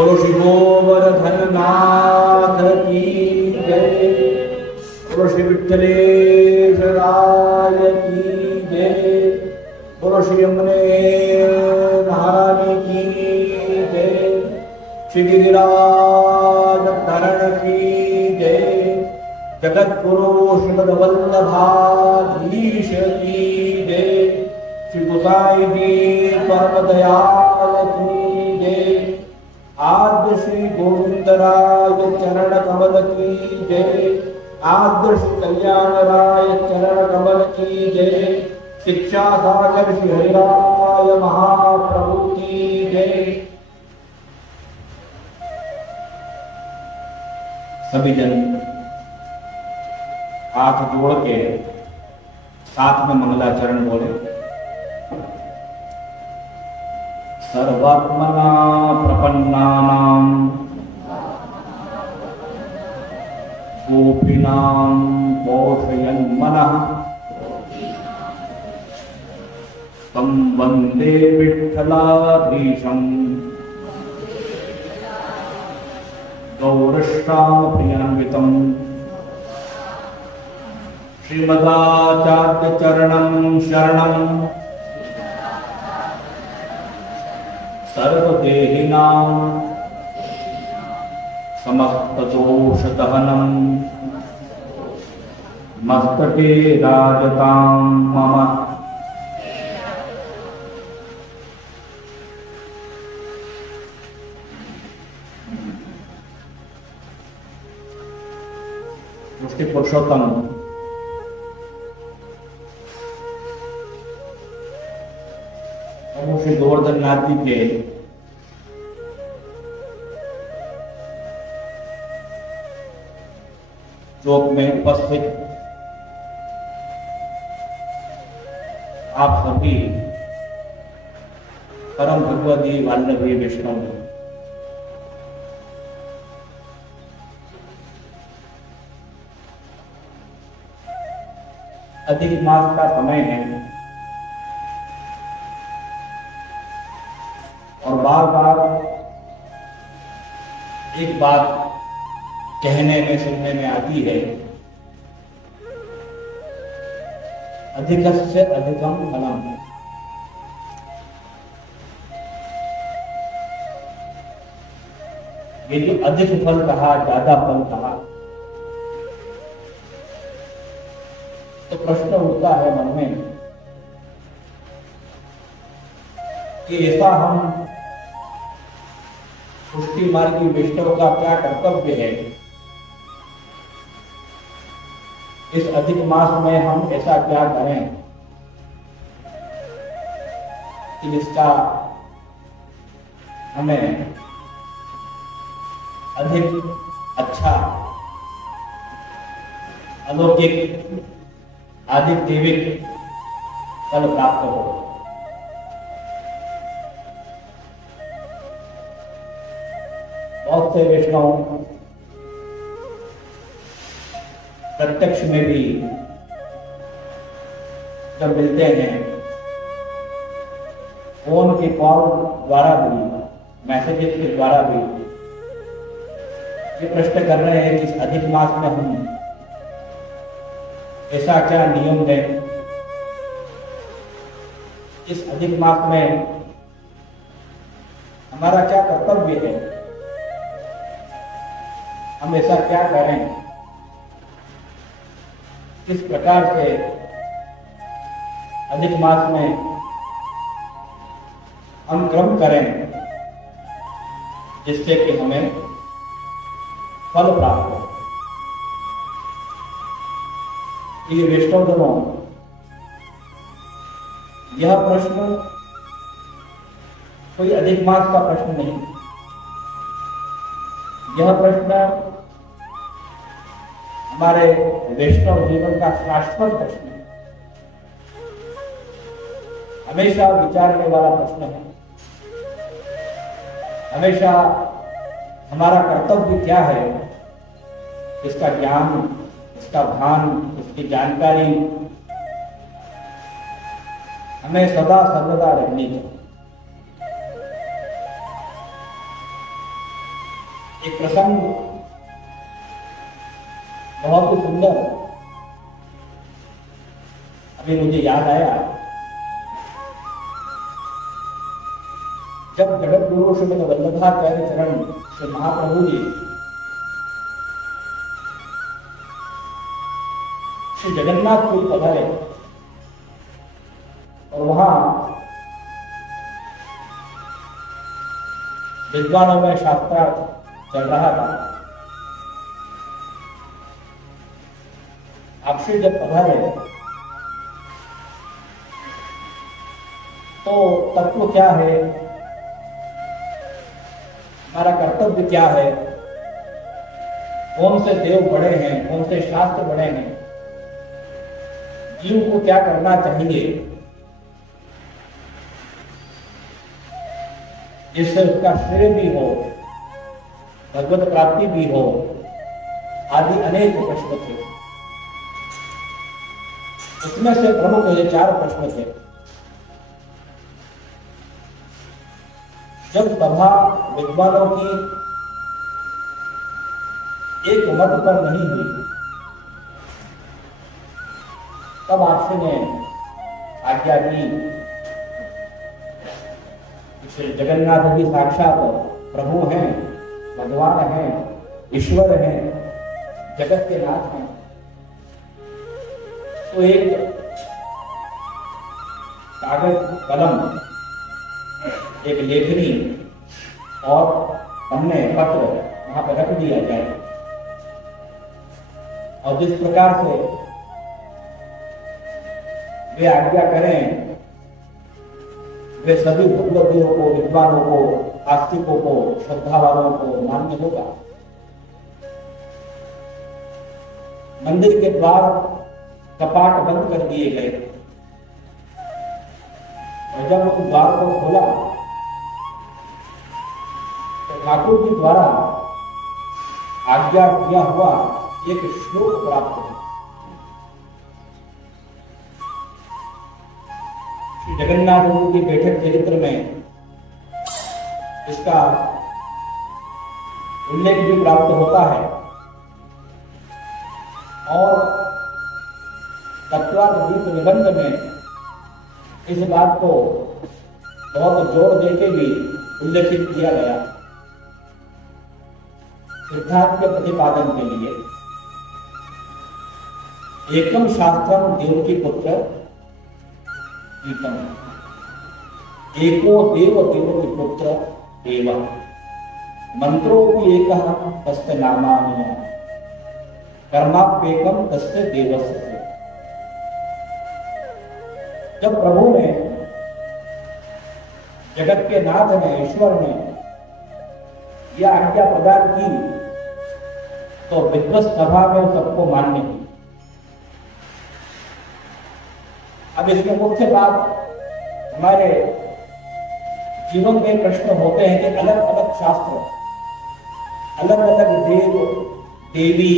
बोलो श्री गोवर्धन नाथ की जय। बोलो श्री विठ्ठलेश राय की जय। बोलो श्री यमुने महारानी की जय। श्री गिरिराज धरण की जय। जगत गुरु श्रीमद वल्लभाधीश की जय। श्री गोसाई जी परम दयाल की जय। आद्य श्री गोविंदराय चरण कमल की जय। आद्य श्री कल्याण राय चरण कमल की जय। शिक्षा सागर श्री हरिराय महाप्रभु की जय। सभी जन हाथ जोड़ के साथ में मंगलाचरण बोले। सर्वात्मना प्रपन्नानां गोपीनां पोषयन् मनः तं वन्दे विठ्ठलाधीशं गौरश्यामप्रियान्वितं श्रीमदाचार्यचरणं शरणं सर्वदेहिनां समस्तदोषदहनं मस्तके राजतां मम। सृष्टि पुरुषोत्तम श्री गोवर्धन नाथ जी के चौक में उपस्थित आप सभी परम भगवती वाल्लभी वैष्णव अधिक मास का समय है और बार बार एक बात कहने में सुनने में आती है, अधिकस्य अधिकम फलम। ये जो अधिक फल कहा, ज्यादा फल कहा, तो प्रश्न उठता है मन में कि ऐसा हम सृष्टि मार्गी वैष्णव का क्या कर्तव्य है। इस अधिक मास में हम ऐसा क्या करें कि जिसका हमें अधिक अच्छा अलौकिक आदि दैविक फल प्राप्त हो। बहुत से वैष्णव प्रत्यक्ष में भी जब मिलते हैं, फोन के कॉल द्वारा भी, मैसेजेस के द्वारा भी ये प्रश्न कर रहे हैं कि इस अधिक मास में हम ऐसा क्या नियम दें, इस अधिक मास में हमारा क्या कर्तव्य है, हम ऐसा क्या करें, किस प्रकार से अधिक मास में हम क्रम करें जिससे कि हमें फल प्राप्त हो। ये वैष्णवजनों, यह प्रश्न कोई अधिक मास का प्रश्न नहीं, यह प्रश्न हमारे वैष्णव जीवन का शाश्वत प्रश्न है, हमेशा विचारने वाला प्रश्न है। हमेशा हमारा कर्तव्य क्या है, इसका ज्ञान, इसका भान, इसकी जानकारी हमें सदा सर्वदा रहनी चाहिए। एक प्रसंग बहुत ही सुंदर अभी मुझे याद आया। जब जगत गुरु श्रीमद वल्लभाचार्य चरण श्री महाप्रभु जी श्री जगन्नाथपुरी पधारे और वहां विद्वानों में शास्त्रार्थ चल रहा था। आप श्री जब पधारे तो तत्व क्या है, हमारा कर्तव्य क्या है, कौन से देव बड़े हैं, कौन से शास्त्र बड़े हैं, जीव को क्या करना चाहिए जिससे उसका श्रेय भी हो, भगवत प्राप्ति भी हो, आदि अनेक प्रश्न थे। उसमें से प्रमुख ये 4 प्रश्न थे। जब सभा विद्वानों की एक मत पर नहीं हुई तब आपसे ने आज्ञा की, श्री जगन्नाथ जी साक्षात प्रभु हैं, भगवान हैं, ईश्वर हैं, जगत के नाथ हैं। तो एक कागज कलम, एक लेखनी और हमने पत्र वहां पर रख दिया जाए और जिस प्रकार से वे आज्ञा करें वे सभी भगवतियों को, विद्वानों को, आस्तिकों को, श्रद्धावानों को मान्य होगा। मंदिर के द्वार कपाट बंद कर दिए गए और जब उस द्वार को खोला तो ठाकुर जी द्वारा आज्ञा किया हुआ एक श्लोक प्राप्त हुआ। श्री जगन्नाथ जी की बैठक चरित्र में इसका उल्लेख भी प्राप्त होता है और तत्वादीप निबंध में इस बात को बहुत जोर देके भी उल्लेखित किया गया सिद्धांत के प्रतिपादन के लिए। एकम शास्त्रम देवकी पुत्र गीतम, एको देव देवकी पुत्र देव, मंत्रो भी एक तस्य नामानि, कर्माप्येकम तस्य देवस्य। जब प्रभु ने, जगत के नाथ ने, ईश्वर ने यह आज्ञा प्रदान की तो विद्वत सभा में सबको मान्य की। अब इसमें मुख्य बात, हमारे जीवन में प्रश्न होते हैं कि अलग अलग शास्त्र, अलग अलग देव देवी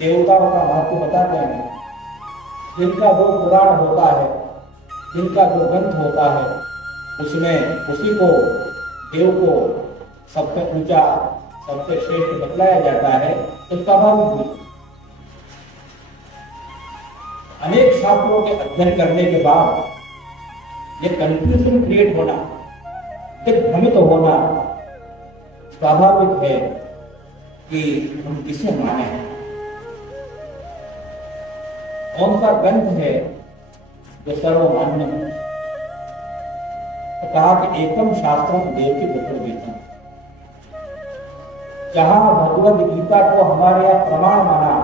देवताओं का महत्व बताते हैं। जिनका जो पुराण होता है, जिनका जो ग्रंथ होता है, उसमें उसी को, देव को सबसे ऊंचा, सबसे श्रेष्ठ बतलाया जाता है। तो स्वाभाविक भी अनेक शास्त्रों के अध्ययन करने के बाद ये कंफ्यूजन क्रिएट होना, ये भ्रमित होना स्वाभाविक है कि हम किसे माने, कौन सा ग्रंथ है जो सर्वमान्य है। तो कहा कि एकम शास्त्रम देवकी पुत्र गीता, जहां भगवद गीता को हमारे यहाँ प्रमाण माना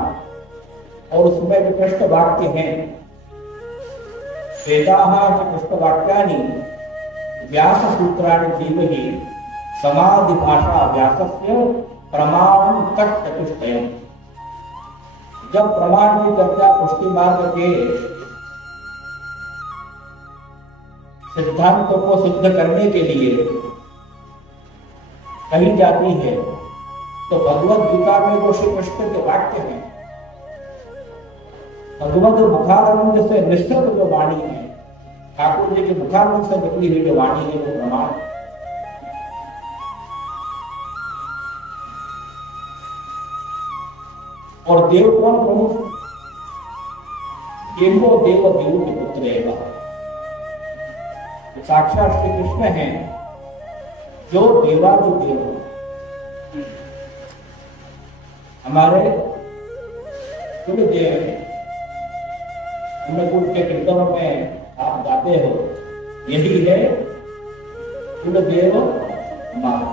और उसमें भी कृष्ण वाक्य हैं। वेदाः च कृष्ण वाक्यानि व्यास सूत्राणि धीमहि समाधि भाषा व्यासस्य प्रमाणं तत् चतुष्टयम्। जब प्रमाण की चर्चा पुष्टि मार्ग के सिद्धांतों को सिद्ध करने के लिए कही जाती है तो भगवद गीता में जो श्री कृष्ण के वाक्य हैं, भगवद मुखारविंद से निश्चित जो वाणी है, ठाकुर जी के मुखारविंद से निकली हुई जो वाणी है, वो प्रमाण। और देव कौन प्रमुख? देवो देव देव के पुत्र एवं साक्षात श्री कृष्ण हैं जो देवादि देव हमारे कुल देव हैं। हमें कुल के कीर्तनों में आप गाते हो, यही है कुल देव हमारा।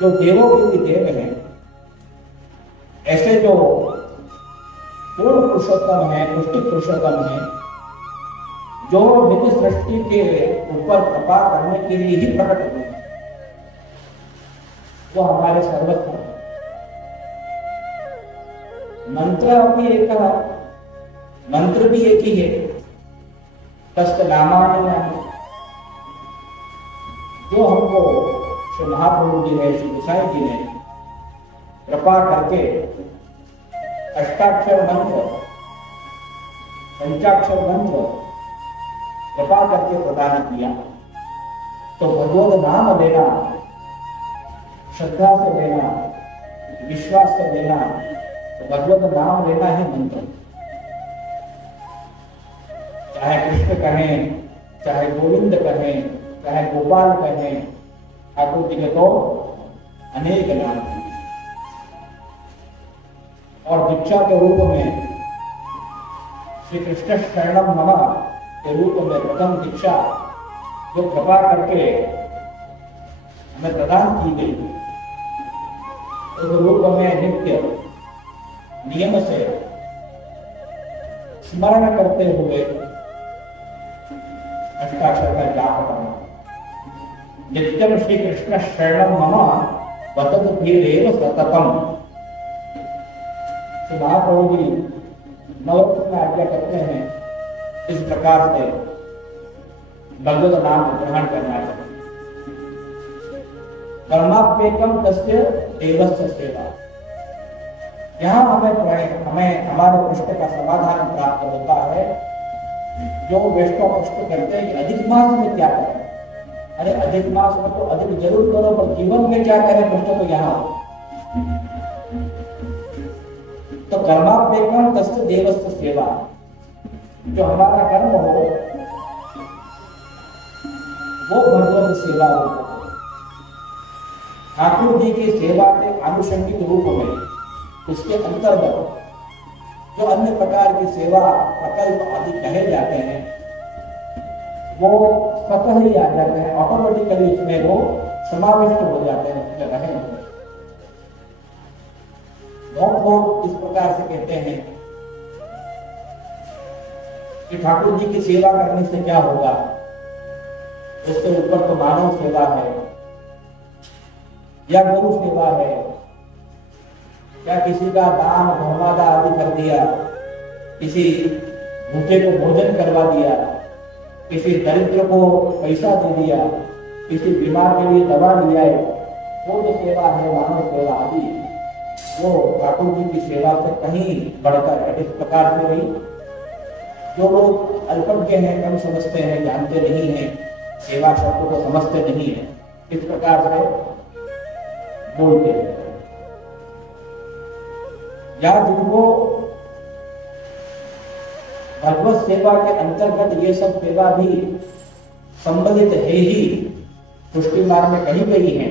जो देवों के भी देव हैं, ऐसे जो पूर्ण पुरुषोत्तम है, पुष्टि पुरुषोत्तम है, जो नित्य सृष्टि के ऊपर कृपा करने के लिए ही प्रकट हुए, वो हमारे सर्वत्र हैं। मंत्र भी एक है, मंत्र भी एक ही है, तस्त नामानि नाम। जो हमको श्री महाप्रभु जी ने, श्री गोसाई जी ने कृपा करके अष्टाक्षर मंत्र, पंचाक्षर मंत्र कृपा करके प्रदान किया, तो भगवत नाम लेना, श्रद्धा से लेना, विश्वास से लेना, तो भगवत नाम लेना ही मंत्र। चाहे कृष्ण कहें, चाहे गोविंद कहें, चाहे गोपाल कहें, ठाकुर जी के तो अनेक नाम हैं। और दीक्षा के रूप में श्री कृष्ण शरणम मम के रूप में प्रथम दीक्षा जो कृपा करके हमें प्रदान की गई, उस रूप में नित्य नियम से स्मरण करते हुए अष्टाक्षर का जाप करना। नित्यम श्री कृष्ण शरणम मम वतत धीरेव सततम। तो महाप्रभु जी नवरत्न में आज्ञा करते हैं, इस प्रकार से भगवत नाम ग्रहण करना चाहिए। कर्माप्येकम तस्य देवस्य सेवा। यहाँ हमें हमारे प्रश्न का समाधान प्राप्त होता है। जो वैष्णव प्रश्न करते हैं कि अधिक मास में क्या करें? अरे अधिक मास में तो अधिक जरूर करो, पर जीवन में क्या करें? प्रश्न तो यहाँ हो। तो कर्माप्येकम तस्य देवस्य सेवा, जो हमारा कर्म हो वो भगवत सेवा हो। ठाकुर जी की सेवा के आनुषंगिक रूप में उसके अंतर्गत जो अन्य प्रकार की सेवा प्रकल्प आदि कहे जाते हैं, वो स्वतः ही आ जाते हैं, ऑटोमेटिकली इसमें वो समाविष्ट हो जाते हैं, उसमें रहे हुए। बहुत लोग इस प्रकार से कहते हैं कि ठाकुर जी की सेवा करने से क्या होगा, उससे ऊपर तो मानव सेवा है या गुरु सेवा है, या किसी का दान धर्मादा आदि कर दिया, किसी भूखे को भोजन करवा दिया, किसी दरिद्र को पैसा दे दिया, किसी बीमार के लिए दवा लिया है, वो जो सेवा है मानव सेवा आदि, वो ठाकुर जी की सेवा से कहीं बढ़कर है। इस प्रकार से भी जो लोग अल्पज्ञ हैं, कम समझते हैं, जानते नहीं हैं, सेवा शब्द को समझते नहीं है, इस प्रकार से बोलते हैं। या जिनको भगवत सेवा के अंतर्गत ये सब सेवा भी सम्मिलित है ही, पुष्टि मार्ग में कही गई है,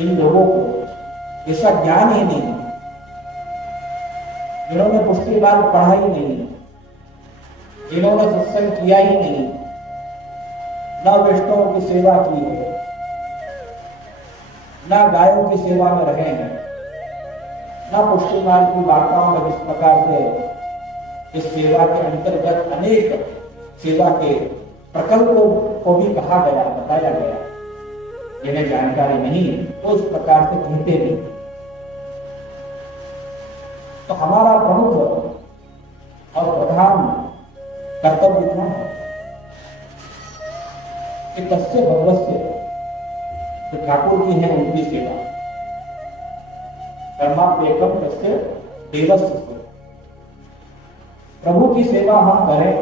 इन लोगों को इसका ज्ञान ही नहीं, जिन्होंने पुष्टि मार्ग पढ़ा ही नहीं, जिन्होंने सत्संग किया ही नहीं, न वैष्णवों की सेवा की है, न गायों की सेवा में रहे हैं, न पुष्टि मार्ग की वार्ताओं में जिस प्रकार से इस सेवा के अंतर्गत अनेक सेवा के प्रकल्पों को भी कहा गया, बताया गया, जिन्हें जानकारी नहीं है तो उस प्रकार से कहते नहीं। तो हमारा प्रमुख और प्रधान कर्तव्य इतना है कि तस्य भगवस्य, जो ठाकुर जी हैं उनकी सेवा, कर्माप्येकम तस्य देवस्य, प्रभु की सेवा हम करें,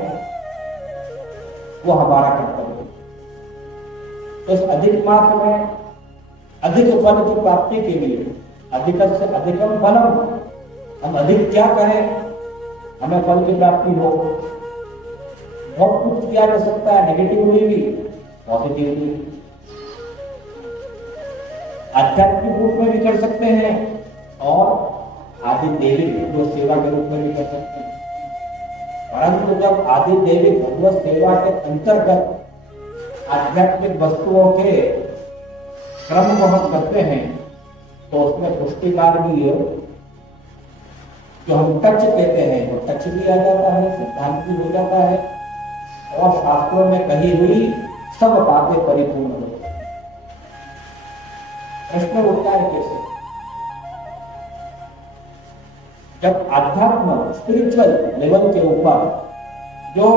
वो हमारा कर्तव्य। तो इस अधिक मास में अधिक फल की प्राप्ति के लिए अधिक से अधिकम फलम, हम अधिक क्या करें हमें फल की प्राप्ति हो। बहुत कुछ किया जा सकता है, नेगेटिवली भी पॉजिटिवली, आध्यात्मिक रूप में भी कर सकते हैं और आदि देवी भगवत सेवा के रूप में भी कर सकते हैं। परंतु जब आदि देवी भगवत सेवा के अंतर्गत आध्यात्मिक वस्तुओं के क्रम को हम करते हैं तो उसमें पुष्टि मार्ग भी है, जो हम टच कहते हैं वो टच भी आ जाता है, सिद्धांत भी हो जाता है और शास्त्रों में कही हुई सब बातें परिपूर्ण होती है। प्रश्न उठता है कैसे? जब अध्यात्म स्पिरिचुअल लेवल के ऊपर जो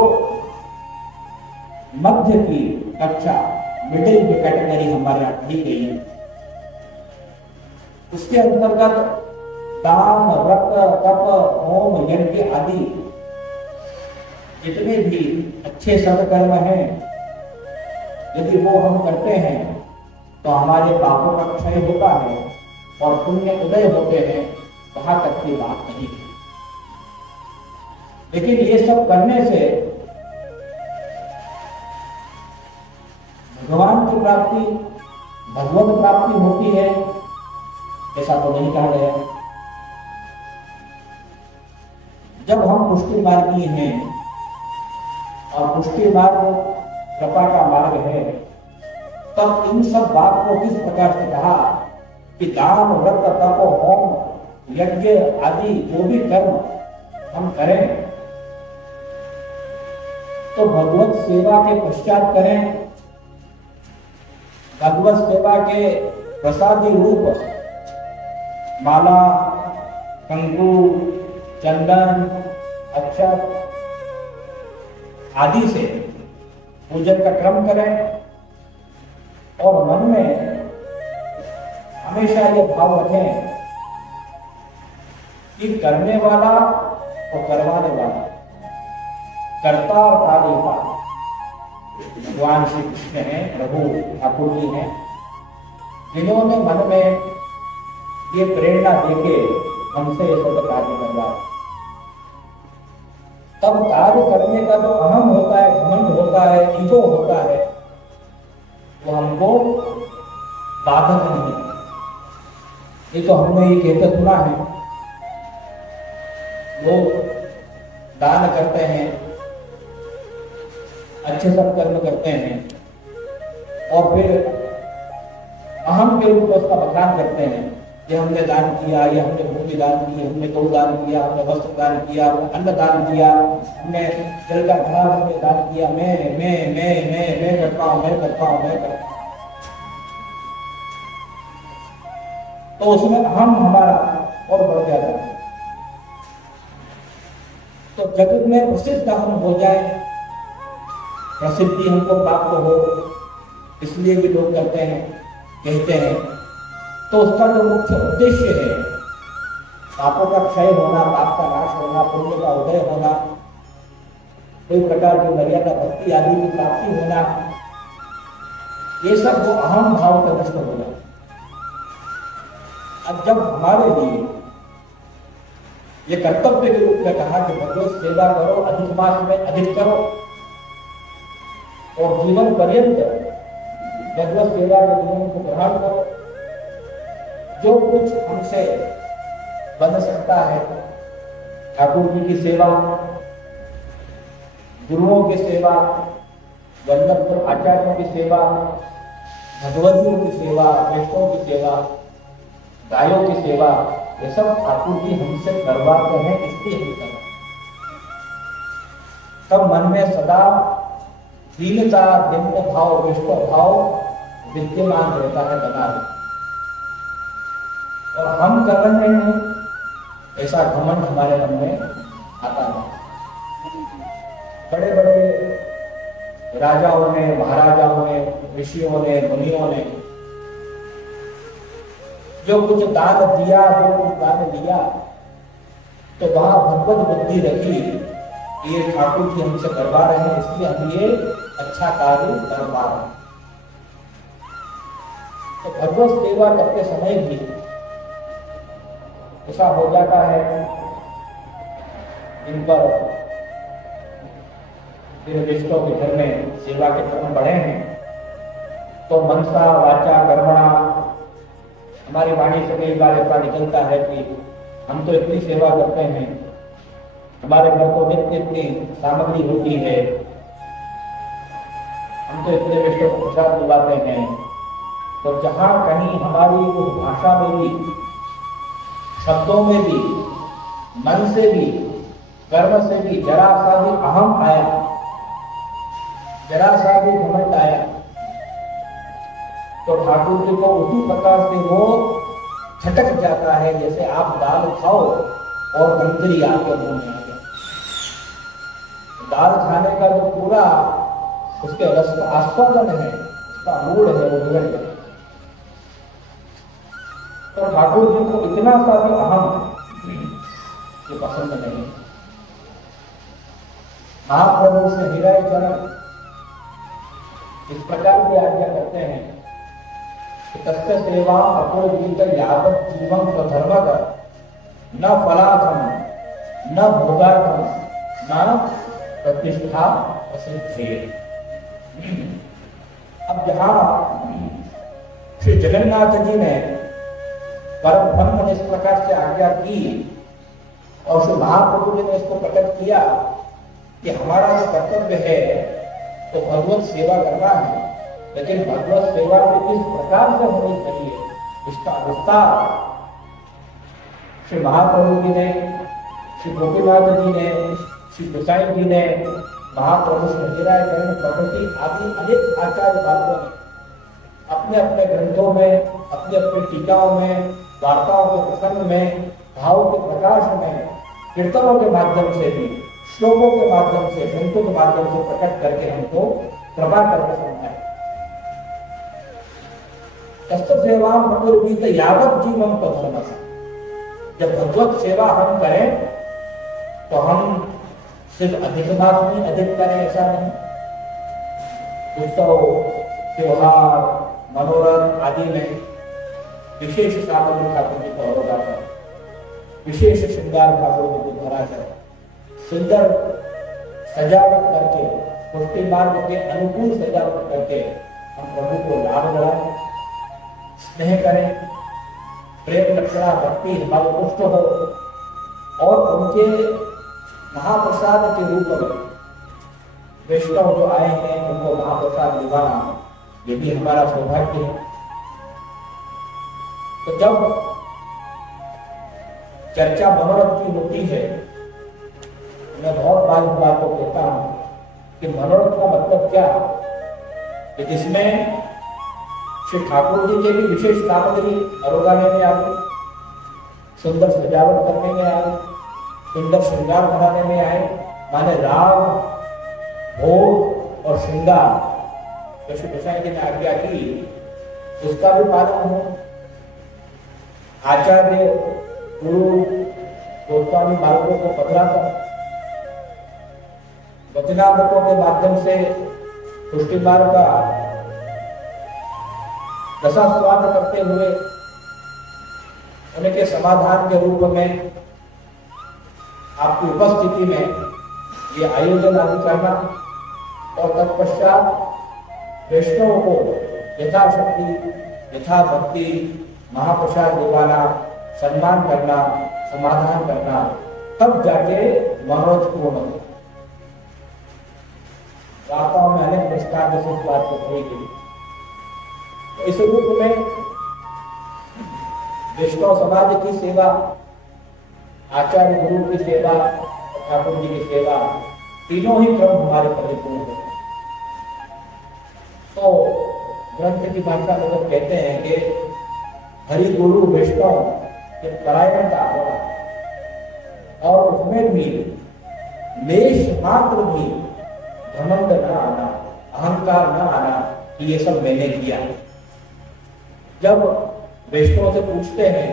मध्य की कक्षा, मिडिल की कैटेगरी हमारे यहाँ कही गई है, उसके अंतर्गत दान, व्रत, तप, होम, यज्ञ आदि जितने भी अच्छे सत्कर्म हैं, यदि वो हम करते हैं तो हमारे पापों का क्षय होता है और पुण्य उदय होते हैं, वहां तक की बात नहीं है। लेकिन ये सब करने से भगवान की प्राप्ति, भगवत प्राप्ति होती है, ऐसा तो नहीं कहा गया। जब हम पुष्टि मार्गी हैं और पुष्टि मार्ग कृपा का मार्ग है, तब इन सब बात को किस प्रकार से कहा कि दान, व्रत, तप, होम, यज्ञ आदि जो भी कर्म हम करें तो भगवत सेवा के पश्चात करें। भगवत सेवा के प्रसादी रूप माला, कंकु, चंदन, अक्षत आदि से पूजन का क्रम करें और मन में हमेशा ये भाव रखें कि करने वाला और करवाने वाला, कर्ता और कार्यता भगवान श्री कृष्ण हैं, प्रभु ठाकुर जी हैं, जिन्होंने मन में ये प्रेरणा देके हमसे ये सब कार्य करवा। तब कार्य करने का जो अहम होता है, घमंड होता है, ईगो होता है, वो हमको बाधक नहीं। ये तो हमने ये कहते सुना है, लोग दान करते हैं, अच्छे सब कर्म करते हैं और फिर अहम के रूप में उसका बखान करते हैं कि हमने दान किया, या हमने भूमि दान की, हमने गौ दान किया, हमने वस्त्र दान किया, हमने अन्न दान किया, हमने जल का भरा हमने दान किया, मैं करता हूं, मैं करता हूं, मैं करता हूं। तो उसमें अहम हमारा और बढ़ जाता है। तो जगत में प्रसिद्ध हम हो जाए, प्रसिद्धि हमको प्राप्त हो, इसलिए भी लोग करते हैं, कहते हैं। तो उसका जो मुख्य उद्देश्य है, पापों का क्षय होना, पाप का नाश होना, पुण्य का उदय होना, कोई प्रकार की मर्यादा भक्ति आदि की प्राप्ति होना, ये सब वो अहम भाव का नष्ट होना। अब जब हमारे लिए ये कर्तव्य के रूप में कहा कि भगवत सेवा करो, अधिक मास में अधिक करो और जीवन पर्यंत भगवत सेवा के नियम को ग्रहण करो, जो कुछ हमसे बन सकता है, ठाकुर जी की सेवा, गुरुओं की सेवा, वल्लभ आचार्यों की सेवा, भगवतियों की सेवा, वैष्णवों की सेवा, गायों की सेवा, ये सब ठाकुर जी हमसे करवाते हैं, इसलिए हम करते हैं। तब मन में सदा दीनता, निम्न भाव, विश्व भाव विद्यमान रहता है, बना रहता है। और हम कर रहे हैं ऐसा घमंड हमारे मन में आता है। बड़े बड़े राजाओं ने, महाराजाओं ने, ऋषियों ने, मुनियों ने जो कुछ दान दिया, जो कुछ दान दिया, तो वहां भगवत बुद्धि रखी, ये ठाकुर जी हमसे करवा रहे हैं, इसलिए हम ये अच्छा कार्य कर पा रहे हैं। तो भगवत सेवा करते समय भी ऐसा हो जाता है इन पर जिन विष्णु के घर में सेवा के कर्म बढ़े हैं, तो मनसा वाचा कर्मणा, हमारी वाणी से कई बार ऐसा निकलता है कि हम तो इतनी सेवा करते हैं, हमारे घर को नित्य इतनी सामग्री होती है, हम तो इतने विष्णु को प्रसाद दिलाते हैं, तो जहां कहीं हमारी उस भाषा में भी, शब्दों में भी, मन से भी, कर्म से भी जरा सा भी अहम आया, जरा सा भी घमंड आया, तो ठाकुर जी को उसी प्रकार से वो छटक जाता है जैसे आप दाल खाओ और गंदगी आपके मुंह में आ जाए। दाल खाने का जो पूरा उसके रस का आस्वादन है, उसका मूड है, वो बिगड़ जाए। तो ठाकुर जी को इतना सा भी अहम ये पसंद नहीं। महाप्रभु से हृदय चरण इस प्रकार की आज्ञा करते हैं कि तस्य सेवा अपोजीत यावत जीवम स्वधर्मतः न फलार्थम न भोगार्थम न प्रतिष्ठा प्रसिद्धि। अब जहां श्री जगन्नाथ जी ने परम ब्रह्म ने इस प्रकार से आज्ञा की और श्री महाप्रभु जी ने इसको प्रकट किया कि हमारा जो कर्तव्य है तो भगवत सेवा करना है, लेकिन भगवत सेवा भी किस प्रकार से होनी चाहिए, इसका विस्तार श्री महाप्रभु जी ने, श्री गोपीनाथ जी ने, श्री गोसाई जी ने, महाप्रभु श्री हरिराय करण प्रभृति आदि अनेक आचार्य बातों ने अपने अपने ग्रंथों में, अपने अपने टीकाओं में, वार्ताओं के प्रसंग में, भाव के प्रकाश में, कीर्तनों के माध्यम से भी, श्लोकों के माध्यम से, ग्रंथों के माध्यम से प्रकट करके हमको कृपा करके समझाए। तस्य सेवा प्रकुर्वीत यावत जीवम तत्समः। जब भगवत सेवा हम करें तो हम सिर्फ अधिक बात नहीं, अधिक करें ऐसा नहीं। उत्सव, त्योहार, मनोरथ आदि में विशेष सामग्री ठाकुर जी को होगा, विशेष श्रृंगार ठाकुर जी को धरा जाए, सुंदर सजावट करके, पुष्टि मार्ग के अनुकूल सजावट करके हम प्रभु को लाभ बढ़ाएं, स्नेह करें, प्रेम रक्षा भक्ति हमारे पुष्ट हो और उनके महाप्रसाद के रूप में वैष्णव जो आए हैं उनको महाप्रसाद दिलाना, ये भी हमारा सौभाग्य है। तो जब चर्चा मनोरथ की होती है, मैं बहुत बार इस बात को कहता हूं कि मनोरथ का मतलब क्या कि जिसमें श्री ठाकुर जी के भी विशेष सामग्री अरोगाने में आई, सुंदर सजावट करने में आई, सुंदर श्रृंगार बनाने में आए, माने राग, भोग और श्रृंगार जो श्री गोसाई जी ने आज्ञा की उसका भी पालन हो। आचार्य गुरु गोस्वामी बालकों को पधराकर वचनामृतों के माध्यम से पुष्टि मार्ग का रसास्वाद करते हुए उनके समाधान के रूप में आपकी उपस्थिति में ये आयोजन आदि करना और तत्पश्चात वैष्णव को यथाशक्ति यथा भक्ति महाप्रसाद दिवाना, सम्मान करना, समाधान करना, तब जाके मनोरथ पूर्ण हो। वार्ताओं में अनेक प्रस्ताव से इस बात को कही गई। तो इस रूप में वैष्णव समाज की सेवा, आचार्य गुरु की सेवा और ठाकुर जी की सेवा, तीनों ही क्रम हमारे परिपूर्ण होते हैं। तो ग्रंथ की भाषा में लोग कहते हैं कि हरि गुरु वैष्णव के परायणता होना और उसमें भी लेश मात्र भी घमंड न आना, अहंकार न आना कि ये सब मैंने किया। जब वैष्णव से पूछते हैं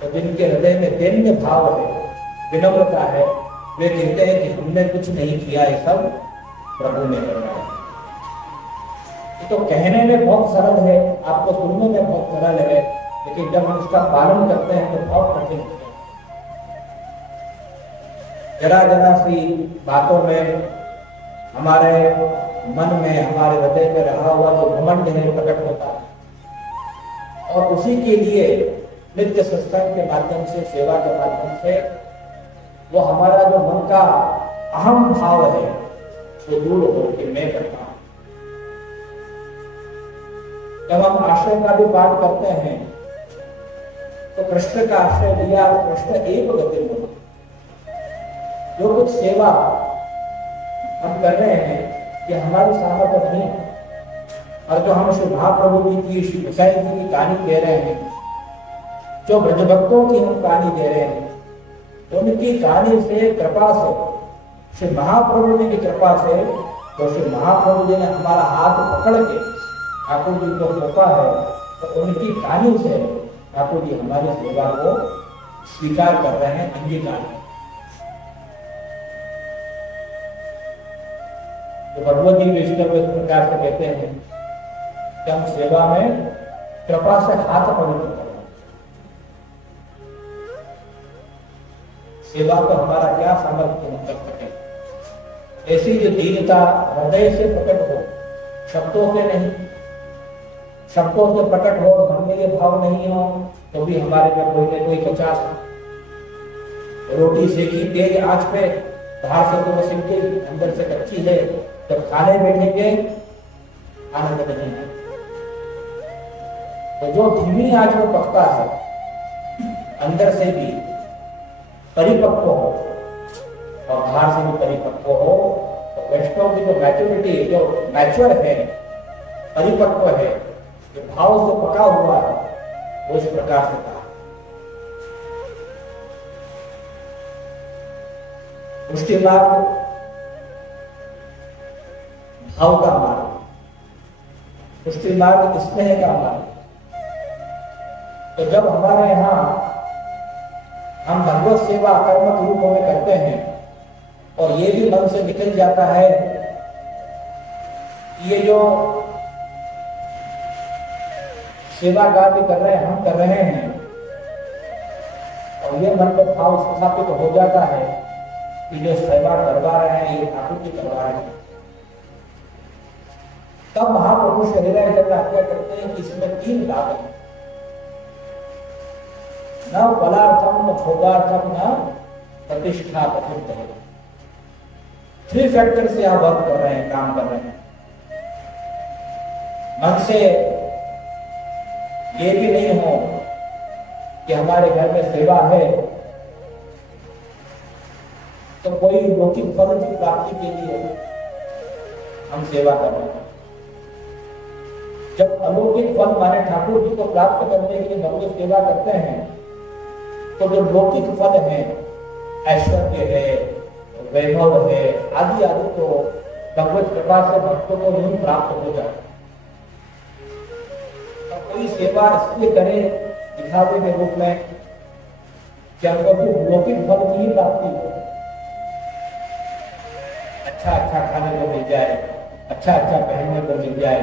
तो जिनके हृदय में दैन्य भाव है, विनम्रता है, वे कहते हैं कि हमने कुछ नहीं किया, ये सब प्रभु ने करना है। तो कहने में बहुत सरल है, आपको सुनने में बहुत सरल है, लेकिन जब हम उसका पालन करते हैं तो बहुत कठिन होते हैं। जरा जरा सी बातों में हमारे मन में, हमारे हृदय में रहा हुआ जो घमंड है प्रकट होता है, और उसी के लिए नित्य सत्संग के माध्यम से, सेवा के माध्यम से वो हमारा जो मन का अहम भाव है वो दूर हो कि मैं करता हूं। जब हम आश्रय का भी पाठ करते हैं तो कृष्ण का आश्रय लिया, कृष्ण एक गति बोला। जो कुछ सेवा हम कर रहे हैं ये हमारी सामर्थ्य नहीं है, और जो हम श्री महाप्रभु जी की, श्री गोसाई जी की कहानी दे रहे हैं, जो ब्रजभक्तों की हम कहानी दे रहे हैं, उनकी कहानी से, कृपा से, श्री महाप्रभु जी की कृपा से, तो श्री महाप्रभु जी ने हमारा हाथ पकड़ के ठाकुर जी को कृपा है, तो उनकी कहानी से ठाकुर जी हमारी सेवा को स्वीकार कर रहे हैं, अंगीकार है। तो भगवत जी विष्णु इस प्रकार से कहते हैं कि हम सेवा में कृपा से हाथ पवित्र करें। सेवा को हमारा क्या सामर्थ्य हम कर सके, ऐसी जो दीनता हृदय से प्रकट हो, शब्दों से नहीं, शब्दों से प्रकट हो, मन में ये भाव नहीं हो तो भी हमारे में कोई न कोई 50 रोटी सेकी तेज आंच पे, बाहर से तो बस इनके अंदर से कच्ची है, जब खाने बैठेंगे आनंद नहीं है। तो जो धीमी आंच में पकता है, अंदर से भी परिपक्व हो और बाहर से भी परिपक्व हो, तो वैष्णव की जो मैच्योरिटी, जो मैच्योर है, परिपक्व है, जो भाव से पका हुआ है, वो इस प्रकार से कहा। उसके बाद भाव का मार्ग, उसके बाद स्नेह का मार्ग। तो जब हमारे यहाँ हम भगवत सेवा कर्मक रूप में करते हैं और ये भी मन से निकल जाता है ये जो सेवा कार्य कर रहे हैं, हम कर रहे हैं, और ये मन में भाव स्थापित हो जाता है कि जो सेवा करवा रहे हैं ये ठाकुर जी करवा रहे हैं, तब महाप्रभु श्री हरिराय जब आज्ञा करते हैं कि इसमें 3 लाभ है, न बलार्थम, न भोगार्थम, न प्रतिष्ठा प्रसिद्ध है। 3 फैक्टर से आप वर्क कर रहे हैं, काम कर रहे हैं। मन से ये भी नहीं हो कि हमारे घर में सेवा है तो कोई लौकिक फल की प्राप्ति के लिए हम सेवा कर रहे हैं। जब अलौकिक फल माने ठाकुर जी को प्राप्त करने के लिए भगवत सेवा करते हैं तो जो लौकिक फल है, ऐश्वर्य है, वैभव है, आदि आदि तो भगवत कृपा से भक्तों को नहीं प्राप्त हो जाए। तो कोई सेवा इसलिए करे दिखावे के रूप में कि हमको भी लौकिक फल की ही प्राप्ति हो, अच्छा अच्छा खाने को मिल जाए, अच्छा अच्छा पहनने को मिल जाए,